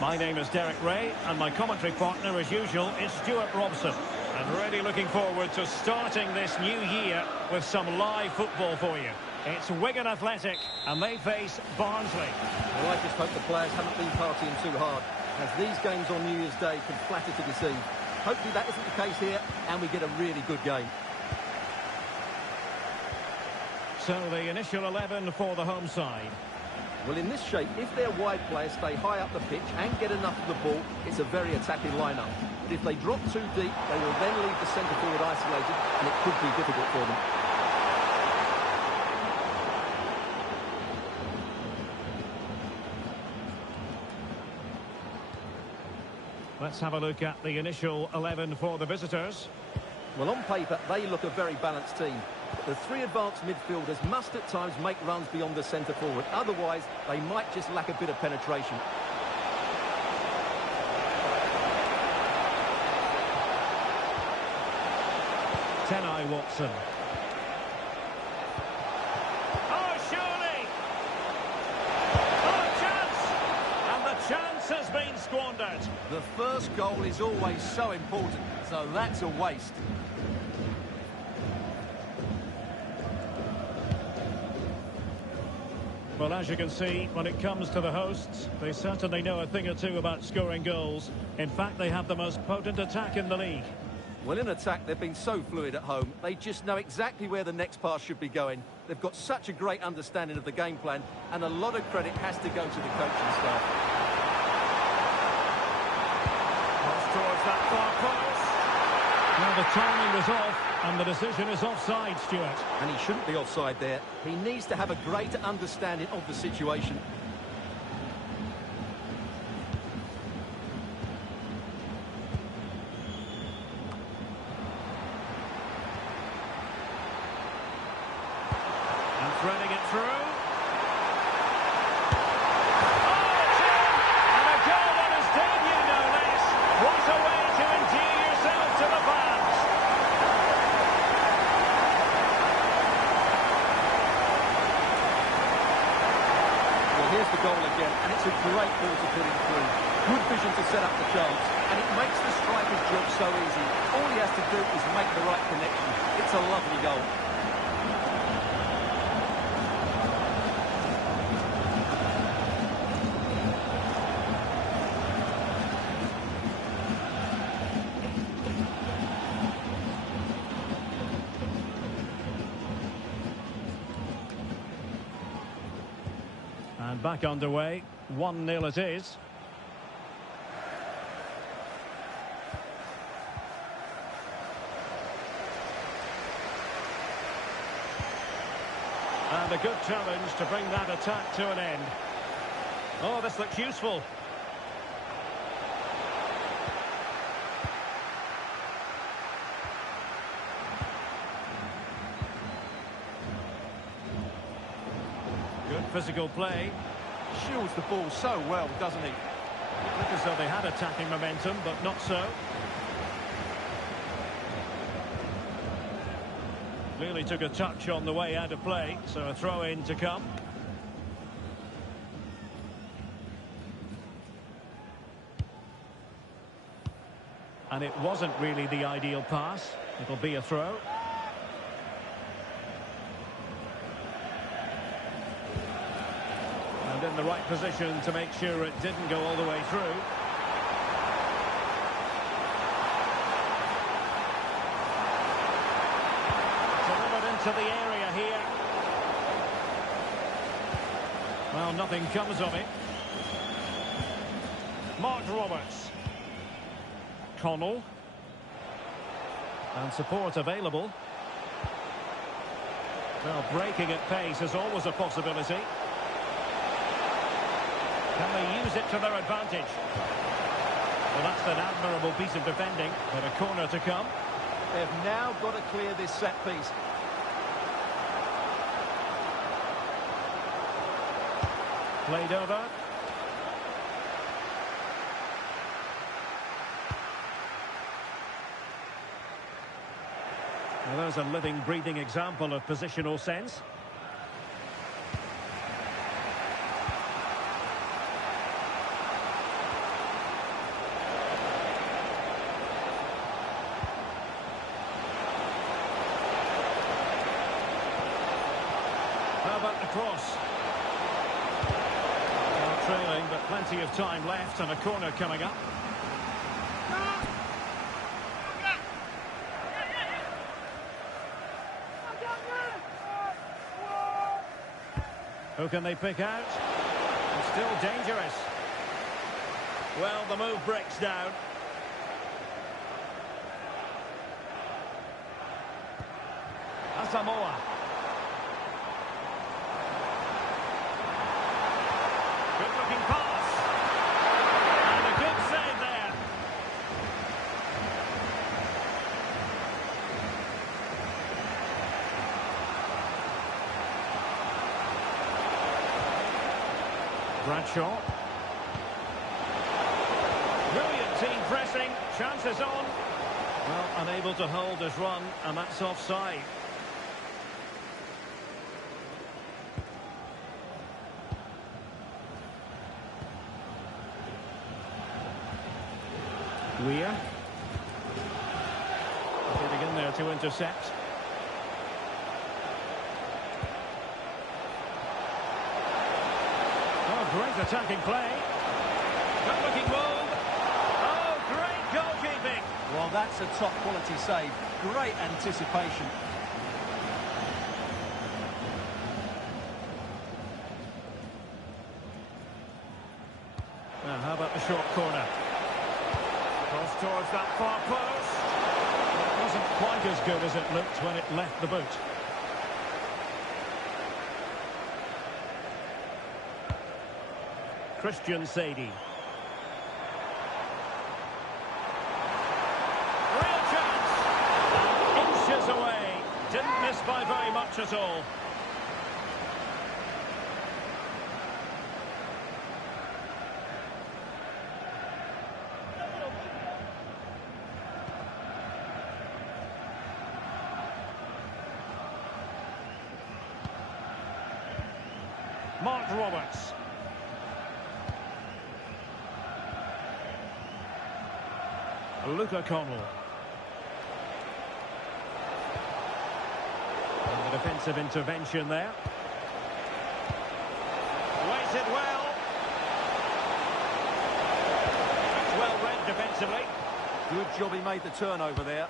My name is Derek Ray, and my commentary partner, as usual, is Stuart Robson. And really looking forward to starting this new year with some live football for you. It's Wigan Athletic, and they face Barnsley. Well, I just hope the players haven't been partying too hard, as these games on New Year's Day can flatter to deceive. Hopefully that isn't the case here, and we get a really good game. So the initial 11 for the home side. Well, in this shape, if their wide players stay high up the pitch and get enough of the ball, it's a very attacking lineup. But if they drop too deep, they will then leave the centre forward isolated, and it could be difficult for them. Let's have a look at the initial 11 for the visitors. Well, on paper, they look a very balanced team. But the three advanced midfielders must at times make runs beyond the centre forward. Otherwise, they might just lack a bit of penetration. Tenai Watson. Oh, surely! Oh, chance! And the chance has been squandered. The first goal is always so important, so that's a waste. Well, as you can see, when it comes to the hosts, they certainly know a thing or two about scoring goals. In fact, they have the most potent attack in the league. Well, in attack, they've been so fluid at home. They just know exactly where the next pass should be going. They've got such a great understanding of the game plan, and a lot of credit has to go to the coaching staff. Cross towards that far post. Well, the timing was off, and the decision is offside, Stuart. And he shouldn't be offside there. He needs to have a greater understanding of the situation. And threading it through. Here's the goal again, and it's a great ball to put him through. Good vision to set up the chance, and it makes the striker's job so easy. All he has to do is make the right connection. It's a lovely goal. And back underway, 1-0 it is. And a good challenge to bring that attack to an end. Oh, this looks useful. Good physical play. Shields the ball so well, doesn't he? It looked as though they had attacking momentum, but not so. Clearly took a touch on the way out of play, so a throw-in to come. And it wasn't really the ideal pass. It'll be a throw. And in the right position to make sure it didn't go all the way through. Delivered into the area here. Well, nothing comes of it. Mark Roberts. Connell. And support available. Well, breaking at pace is always a possibility. Can they use it to their advantage? Well, that's an admirable piece of defending, but a corner to come. They've now got to clear this set piece. Played over. Well, there's a living, breathing example of positional sense. about the cross? Well, trailing, but plenty of time left and a corner coming up. Who can they pick out? It's still dangerous. Well, the move breaks down. Asamoah. Good-looking pass. And a good save there. Bradshaw. Brilliant team pressing. Chances on. Well, unable to hold his run, and that's offside. Weir. Getting in there to intercept. Oh, great attacking play. Good-looking move. Oh, great goalkeeping. Well, that's a top-quality save. Great anticipation. Now, how about the short corner? Cross towards that far post. It wasn't quite as good as it looked when it left the boot. Christian Sadie. Real chance. Inches away. Didn't miss by very much at all. Mark Roberts. Luca Connell. And the defensive intervention there. Weighted well. That's well read defensively. Good job he made the turnover there.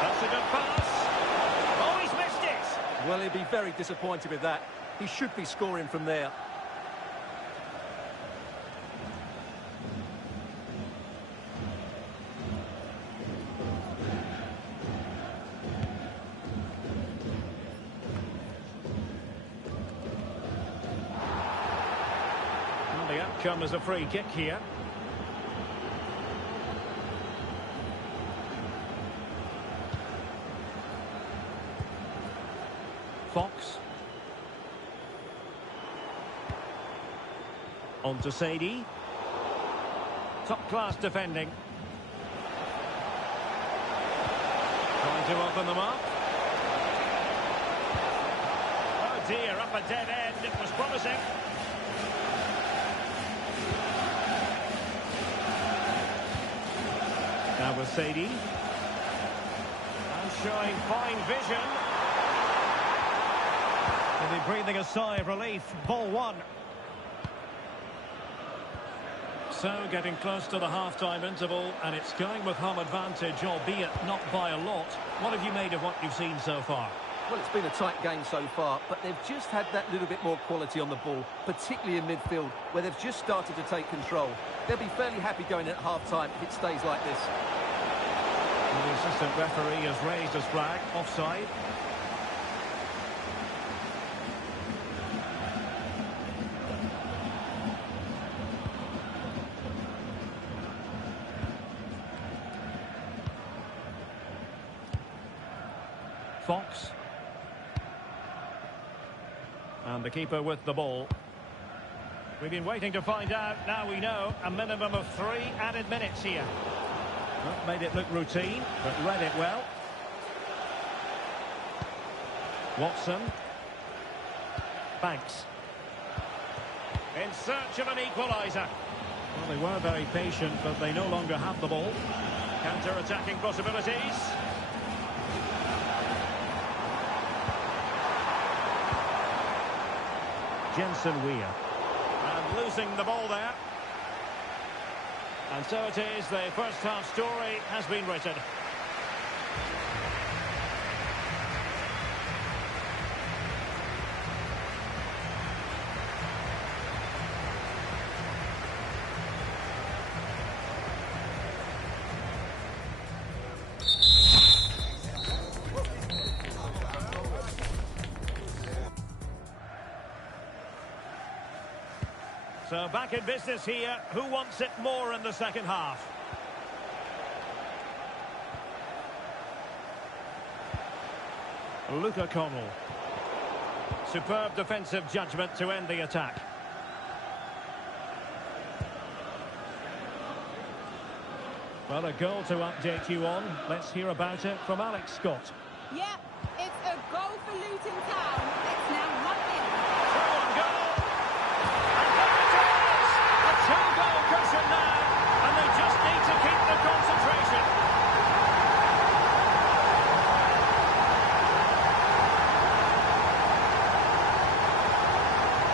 That's a good pass. Oh, he's missed it. Well, he'll be very disappointed with that. He should be scoring from there. And the outcome is a free kick here. Fox. On to Sadie. Top-class defending. Trying to open them up. Oh dear, up a dead end. It was promising. Now with Sadie. And showing fine vision. Will be breathing a sigh of relief. Ball one. So, getting close to the half-time interval, and it's going with home advantage, albeit not by a lot. What have you made of what you've seen so far? Well, it's been a tight game so far, but they've just had that little bit more quality on the ball, particularly in midfield, where they've just started to take control. They'll be fairly happy going at half-time if it stays like this. And the assistant referee has raised his flag, offside. Fox. And the keeper with the ball. We've been waiting to find out. Now we know a minimum of 3 added minutes here. Not made it look routine, but read it well. Watson. Banks. In search of an equaliser. Well, they were very patient, but they no longer have the ball. Counter-attacking possibilities. Jensen Weir. And losing the ball there. And so it is, the first half story has been written. So back in business here. Who wants it more in the second half? Luca Connell. Superb defensive judgment to end the attack. Well, a goal to update you on. Let's hear about it from Alex Scott. Yeah, it's a goal for Luton Town. It's now 1-0. Through on goal. And there it is! A two-goal cushion now. And they just need to keep the concentration.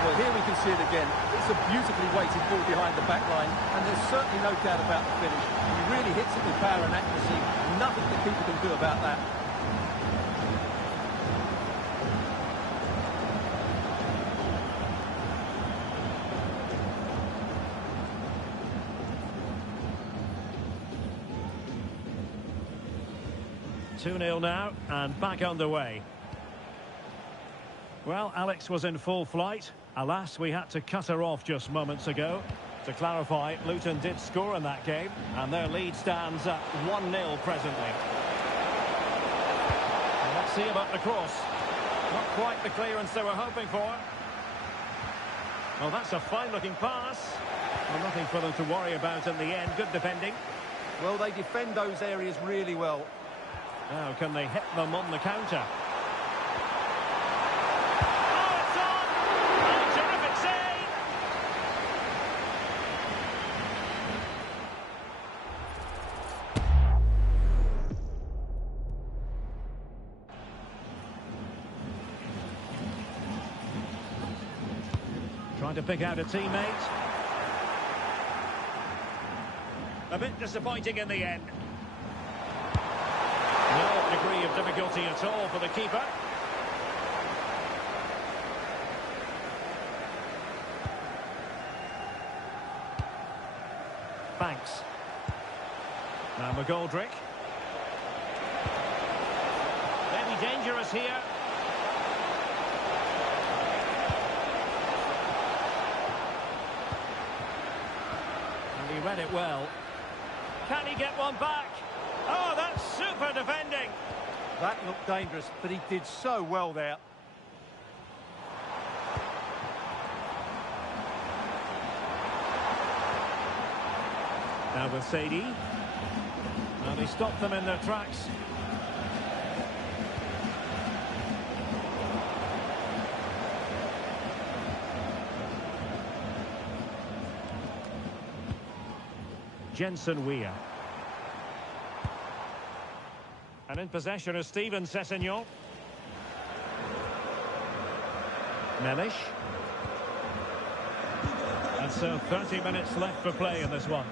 Well, here we can see it again. It's a beautifully weighted ball behind the back line, and there's certainly no doubt about the finish. He really hits it with power and accuracy. Nothing the keeper can do about that. Two-nil now, and back underway. Well, Alex was in full flight. Alas, we had to cut her off just moments ago. To clarify, Luton did score in that game, and their lead stands at 1-0 presently. And let's see about the cross. Not quite the clearance they were hoping for. Well, that's a fine-looking pass. Well, nothing for them to worry about in the end. Good defending. Well, they defend those areas really well. Now, can they hit them on the counter? Trying to pick out a teammate. A bit disappointing in the end. No degree of difficulty at all for the keeper. Banks. Now McGoldrick. Maybe dangerous here. He read it well. Can he get one back? Oh, that's super defending. That looked dangerous, but he did so well there. Now with Sadie. And he stopped them in their tracks. Jensen Weir. And in possession is Steven Sessegnon. Mellish. And so 30 minutes left for play in this one.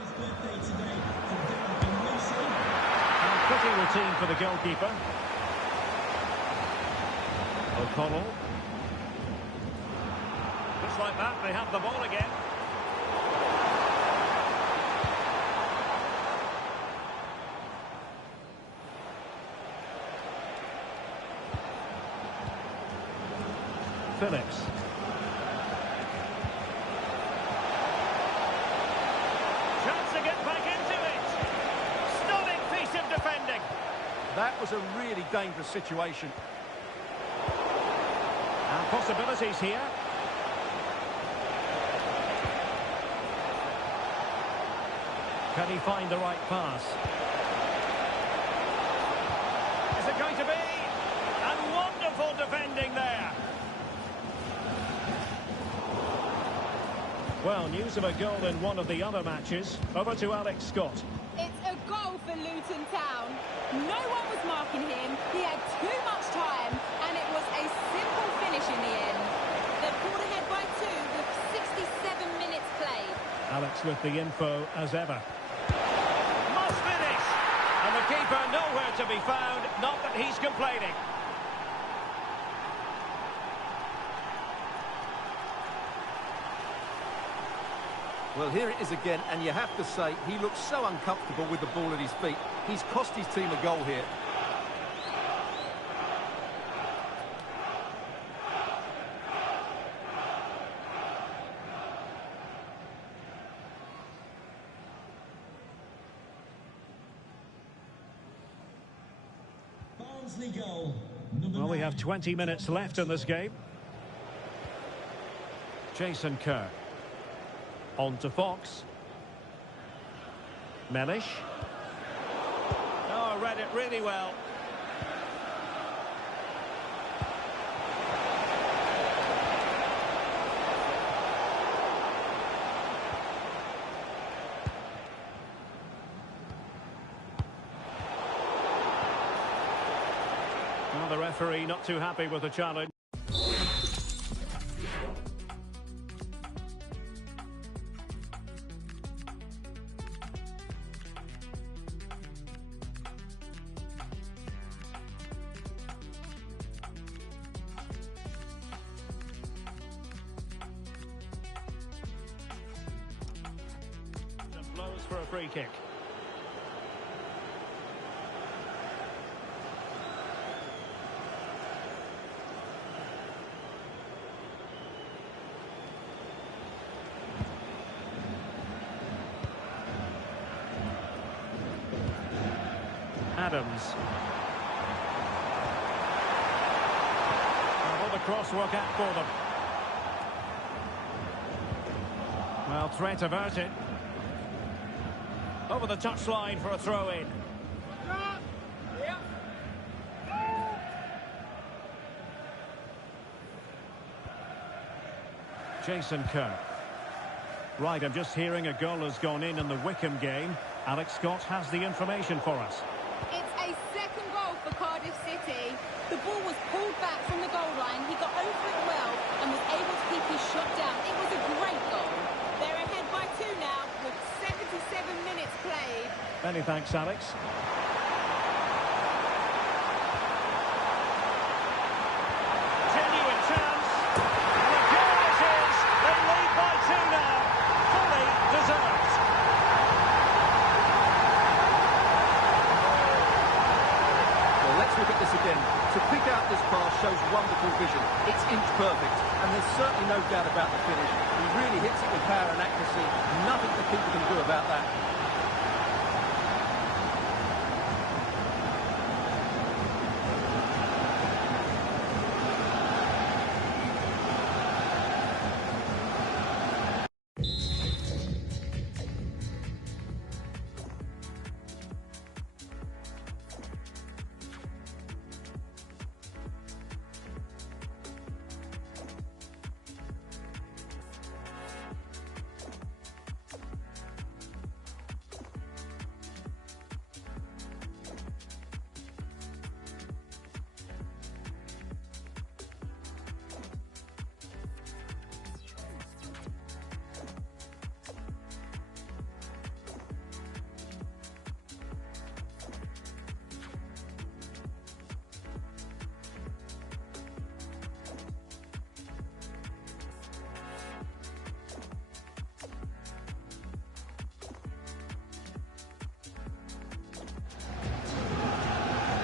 And pretty routine for the goalkeeper. O'Connell. Just like that, they have the ball again. Phillips. Chance to get back into it. Stunning piece of defending. That was a really dangerous situation. And possibilities here. Can he find the right pass? Is it going to be? And wonderful defending there. Well, news of a goal in one of the other matches. Over to Alex Scott. It's a goal for Luton Town. No one was marking him. He had too much time, and it was a simple finish in the end. They've pulled ahead by 2, Alex with the info as ever. Must finish! And the keeper nowhere to be found, not that he's complaining. Well, here it is again, and you have to say, he looks so uncomfortable with the ball at his feet. He's cost his team a goal here. Barnsley goal. Well, we have 20 minutes left in this game. Jason Kerr. On to Fox. Mellish. Oh, read it really well. Well, the referee not too happy with the challenge. Blows for a free kick. Adams. And will the cross work out for them? Well, threat averted. Over the touchline for a throw-in. Jason Kerr. Right, I'm just hearing a goal has gone in the Wigan game. Alex Scott has the information for us. It's a second goal for Cardiff City. The ball was pulled back from the goal line. He got over it well and was able to keep his shot down. It was a great goal. They're ahead by 2 now with 77 minutes played. Many thanks, Alex. Genuine chance. And a goal it is. They lead by 2 now. Fully deserved. Well, let's look at this again. To pick out this pass shows wonderful vision. It's inch perfect, and there's certainly no doubt about the finish. He really hits it with power and accuracy. Nothing the keeper can do about that.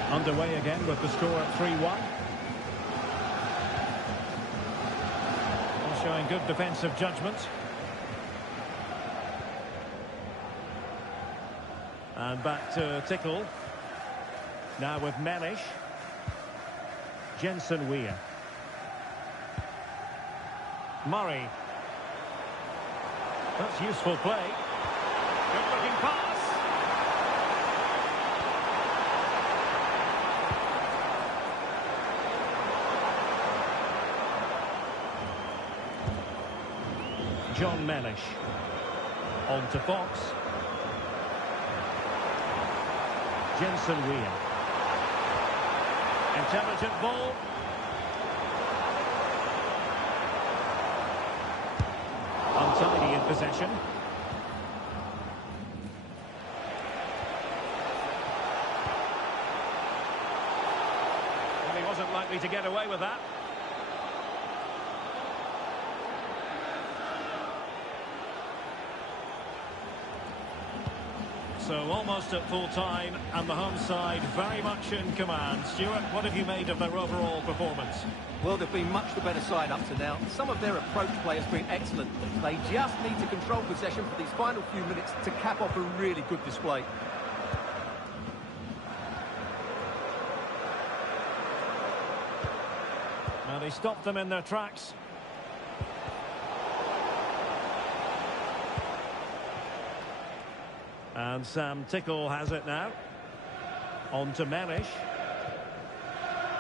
Underway again with the score at 3-1. Showing good defensive judgment. And back to Tickle. Now with Mellish. Jensen Weir. Murray. That's useful play. Good looking pass. John Mellish. On to Fox. Jensen Weir. Intelligent ball. Untidy in possession. happy to get away with that. So almost at full time, and the home side very much in command. Stuart, what have you made of their overall performance? Well, they've been much the better side up to now. Some of their approach play has been excellent. They just need to control possession for these final few minutes to cap off a really good display. Now they stopped them in their tracks. And Sam Tickle has it now. On to Melish.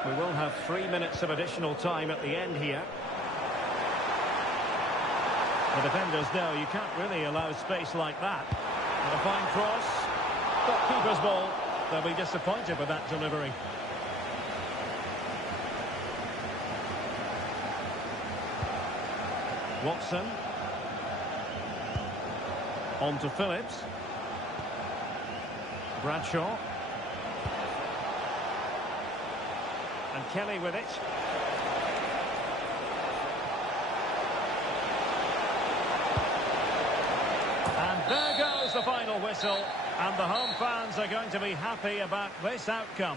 We will have 3 minutes of additional time at the end here. The defenders know you can't really allow space like that. And a fine cross. But keeper's ball. They'll be disappointed with that delivery. Watson. On to Phillips. Bradshaw. And Kelly with it. And there goes the final whistle. And the home fans are going to be happy about this outcome.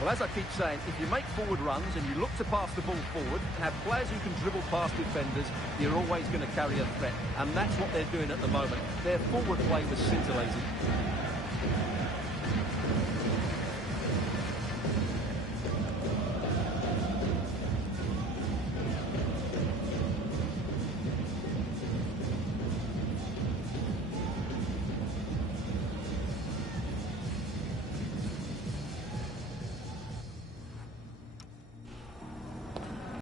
Well, as I keep saying, if you make forward runs and you look to pass the ball forward and have players who can dribble past defenders, you're always going to carry a threat. And that's what they're doing at the moment. Their forward play was scintillating.